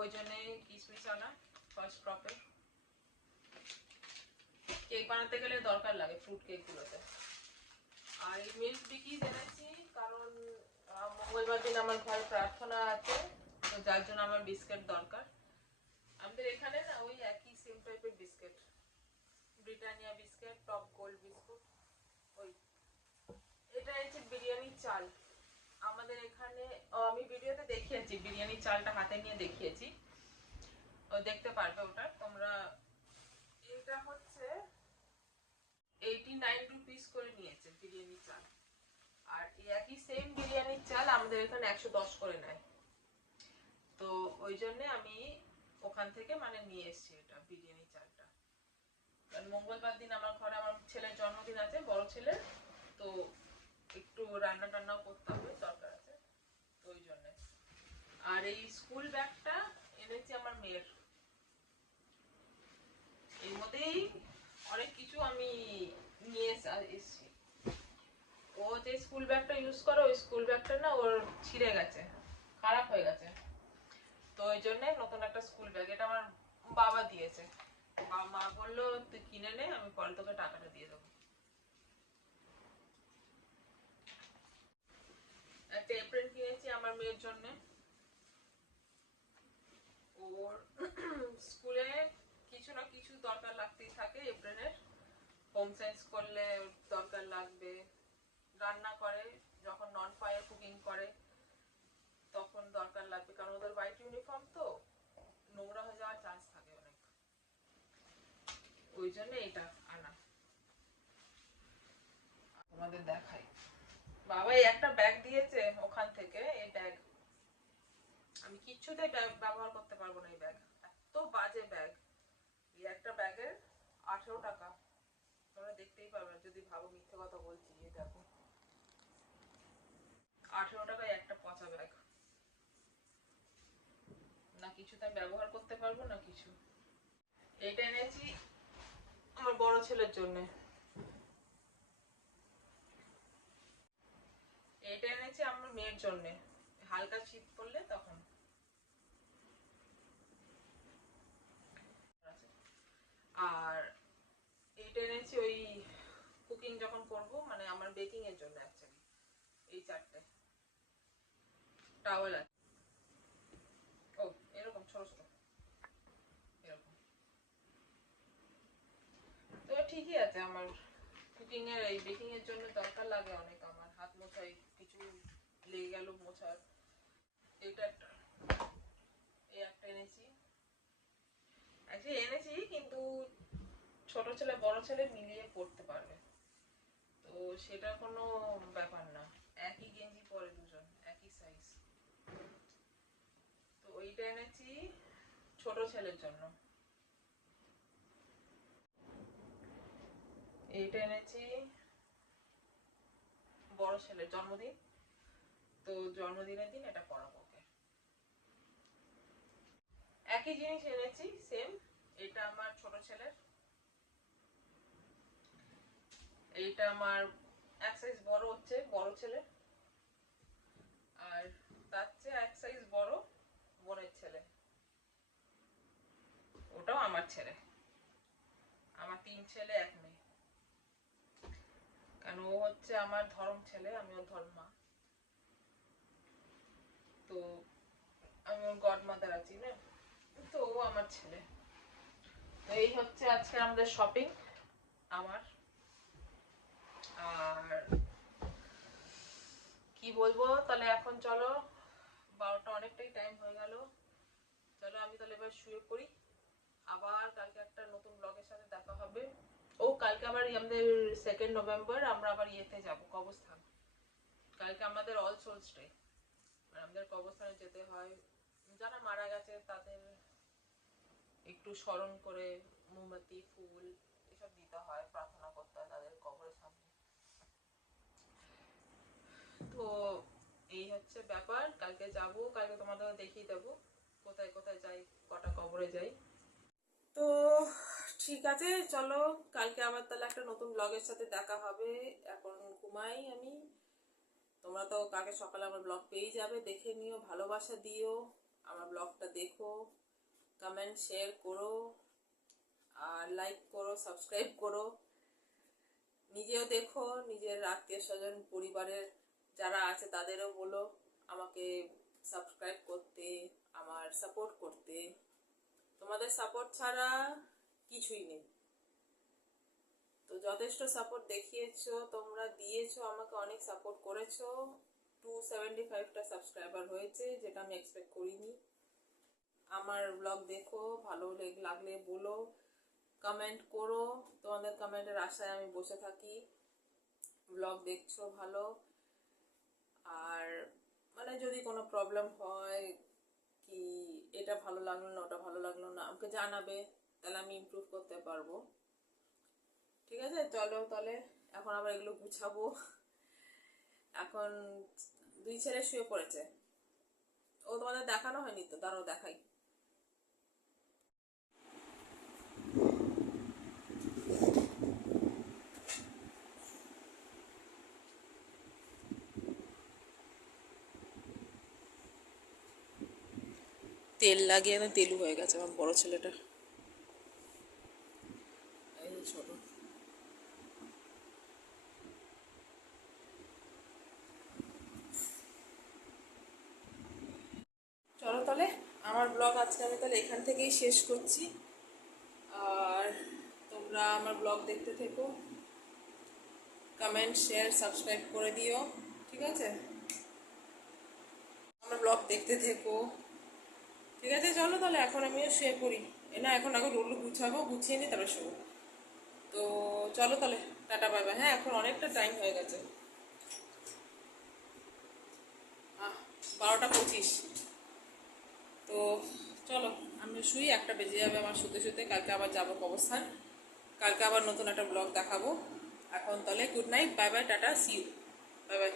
ওই জন্যে কিশমিশ আনা ফার্স্ট ক্রপে। কেক বানাতে গেলে দরকার লাগে ফ্রুট কেকগুলোতে। আর এই মিল্ক বিকিজ এনেছি কারণ মঙ্গলবার দিন আমার ঘরে প্রার্থনা আছে, তো যার জন্য আমার বিস্কিট দরকার। আমাদের এখানে না ওই একই সেম টাইপের biscuit, Britannia biscuit, top gold biscuit. ওই এটা হচ্ছে বিরিয়ানি চাল আমাদের এখানে। আমি ভিডিওতে দেখিয়েছি, বিরিয়ানি চালটা হাতে নিয়ে দেখিয়েছি, দেখতে পারবে ওটা তোমরা। এটা হচ্ছে 89 রুপিস করে নিয়েছে বিরিয়ানি চাল। আর একই সেম বিরিয়ানির চাল আমাদের এখানে 110 করে নেয়। তো ওই জন্য আমি ওখান থেকে মানে নিয়ে এসেছি এটা বিরিয়ানি চালটা। কারণ মঙ্গলবার দিন আমার ঘরে আমার ছেলের জন্মদিন আছে, বড় ছেলের, তো একটু রান্না টান্নাও করতে হবে, দরকার আছে, তো ওই জন্য। আর এই স্কুল ব্যাগটা এনেছি আমার মেয়ের। এর মধ্যেই অনেক কিছু আমি নিয়ে এসেছি। ও যে স্কুল ব্যাগটা ইউজ করে ওই স্কুল ব্যাগটা না ওর ছিঁড়ে গেছে, খারাপ হয়ে গেছে, তো ওই জন্য নতুন একটা স্কুল ব্যাগ, এটা আমার বাবা দিয়েছে। মা বললো তুই কিনে নে, আমি পরে তোকে টাকাটা দিয়ে দেবো। একটা এপ্রিল কিনেছি আমার মেয়ের জন্য। ওর স্কুলে কিছু না কিছু দরকার লাগতেই থাকে এপ্রিলের। হোম সায়েন্স করলে দরকার লাগবে, রান্না করে যখন নন ফায়ার কুকিং করে তখন দরকার লাগবে, কারণ ওদের হোয়াইট ইউনিফর্ম তো নোংরা হয়ে যাওয়ার চান্স থাকে অনেক, ওই জন্য এটা আনা। তোমাদের দেখাই, বাবা এই একটা ব্যাগ দিয়েছে ওখান থেকে। এই ব্যাগ আমি কিচ্ছুতে ব্যবহার করতে পারবো না, এই ব্যাগ এত বাজে ব্যাগ। এই একটা ব্যাগের 18 টাকা, তোমরা দেখতেই পারবে যদি ভাবো মিথ্যে কথা বলছি। এই দেখো 18 টাকায় একটা পচা ব্যাগ, না কিছুতে আমি ব্যবহার করতে পারবো না কিছু। এইটা এনেছি আমার বড় ছেলের জন্য। এটা এনেছি আমার মেয়ের জন্য, হালকা শীত পড়লে তখন। আর এইটা এনেছি ওই কুকিং যখন করব, মানে আমার বেকিং এর জন্য অ্যাকচুয়ালি। এই চারটে টাওয়েল আছে, ও এরকম ছোট ছোট এরকম। তো ঠিকই আছে, আমার কুকিং এর এই বেকিং এর জন্য দরকার লাগে অনেক, আমার হাত মোছাই কিছু লেগে গেল মোছার। এটা একটা, এই একটা এনেছি, এনেছি কিন্তু ছোট ছেলে বড় ছেলে মিলিয়ে পড়তে পারবে, তো সেটা কোনো ব্যাপার না, একই গেঞ্জি পরে দুজন একই সাইজ। তো ওইটা এনেছি ছোট ছেলের জন্য। এইটা এনেছি বড় ছেলের জন্মদিন, তো জন্মদিনের দিন এটা পরাবো ওকে। একই জিনিস এনেছি সেম, এটা আমার ছোট ছেলের, এইটা আমার এক সাইজ বড় হচ্ছে বড় ছেলে, আর তার চেয়ে এক সাইজ বড় বোনের ছেলে, ওটাও আমার ছেলে। আমার 3 ছেলে 1 মেয়ে, কারণ ও হচ্ছে আমার ধর্ম ছেলে, আমি ওর ধর্মা, তো আমি ওর গড মাদার আছি না, তো ও আমার ছেলে। তো এই হচ্ছে আজকে আমাদের শপিং আমার। আর কি বলবো তাহলে, এখন চলো 12টা অনেকটাই টাইম হয়ে গেল, চলো আমি তাহলে এবার শুয়ে পড়ি। আবার কালকে একটা নতুন ব্লগের সাথে দেখা হবে। ও কালকে আবার আমাদের 2nd নভেম্বর আমরা আবার ইয়েতে যাব, কবরস্থান। কালকে আমাদের অল সোলস ডে, আমাদের কবরস্থানে যেতে হয়, যারা মারা গেছে তাদের একটু স্মরণ করে মোমবাতি ফুল এসব দিতে হয়, প্রার্থনা করতে হয় তাদের কবরের সামনে। তো এই হচ্ছে ব্যাপার, কালকে যাব, কালকে তোমাদের দেখিয়ে দেবো কোথায় কোথায় যাই, কটা কবরে যাই। তো ঠিক আছে চলো, কালকে আবার তাহলে একটা নতুন ব্লগের সাথে দেখা হবে। এখন ঘুমাই আমি, তোমরা তো কালকে সকালে আমার ব্লগ পেয়ে যাবে, দেখে নিও, ভালোবাসা দিও, আমার ব্লগটা দেখো, কমেন্ট শেয়ার করো, আর লাইক করো, সাবস্ক্রাইব করো। নিজেও দেখো, নিজের আত্মীয় স্বজন পরিবারের যারা আছে তাদেরও বলো আমাকে সাবস্ক্রাইব করতে, আমার সাপোর্ট করতে। তোমাদের সাপোর্ট ছাড়া কিছুই নেই। তো যথেষ্ট সাপোর্ট দেখিয়েছো, তোমরা দিয়েছো, আমাকে অনেক সাপোর্ট করেছো। 275টা সাবস্ক্রাইবার হয়েছে, যেটা আমি এক্সপেক্ট করিনি। আমার ব্লগ দেখো, ভালো লাগলে বলো, কমেন্ট করো। তোমাদের কমেন্টের আশায় আমি বসে থাকি। ব্লগ দেখছো ভালো, আর মানে যদি কোনো প্রবলেম হয় কি এটা ভালো লাগলো না, ওটা ভালো লাগলো না, আমাকে জানাবে, তাহলে আমি ইমপ্রুভ করতে পারবো। ঠিক আছে, চলো তাহলে এখন আবার এগুলো গুছাবো। এখন দুই ছেলে শুয়ে পড়েছে। ও তোমাদের দেখানো হয়নি তো, দাঁড়াও দেখাই। তেল লাগিয়ে না তেলু হয়ে গেছে আমার বড় ছেলেটা। এই ছোট। চলো তাহলে আমার ব্লগ আজকে আমি তাহলে এখান থেকেই শেষ করছি। আর তোমরা আমার ব্লগ দেখতে থেকো, কমেন্ট শেয়ার সাবস্ক্রাইব করে দিও। ঠিক আছে, আমার ব্লগ দেখতে থেকো। ঠিক আছে, চলো তাহলে এখন আমিও শুয়ে পড়ি। না, এখন আগে রোল গুছাবো, গুছিয়ে নিই তারপরে শোবো। তো চলো তাহলে, টাটা বাই বাই। হ্যাঁ, এখন অনেকটা টাইম হয়ে গেছে। 12টা 25। তো চলো আমি শুই, 1টা বেজে যাবে আমার শুতে শুতে। কালকে আবার যাবো অবস্থান, কালকে আবার নতুন একটা ব্লগ দেখাবো। এখন তাহলে good night, bye bye, tata, see you, bye by.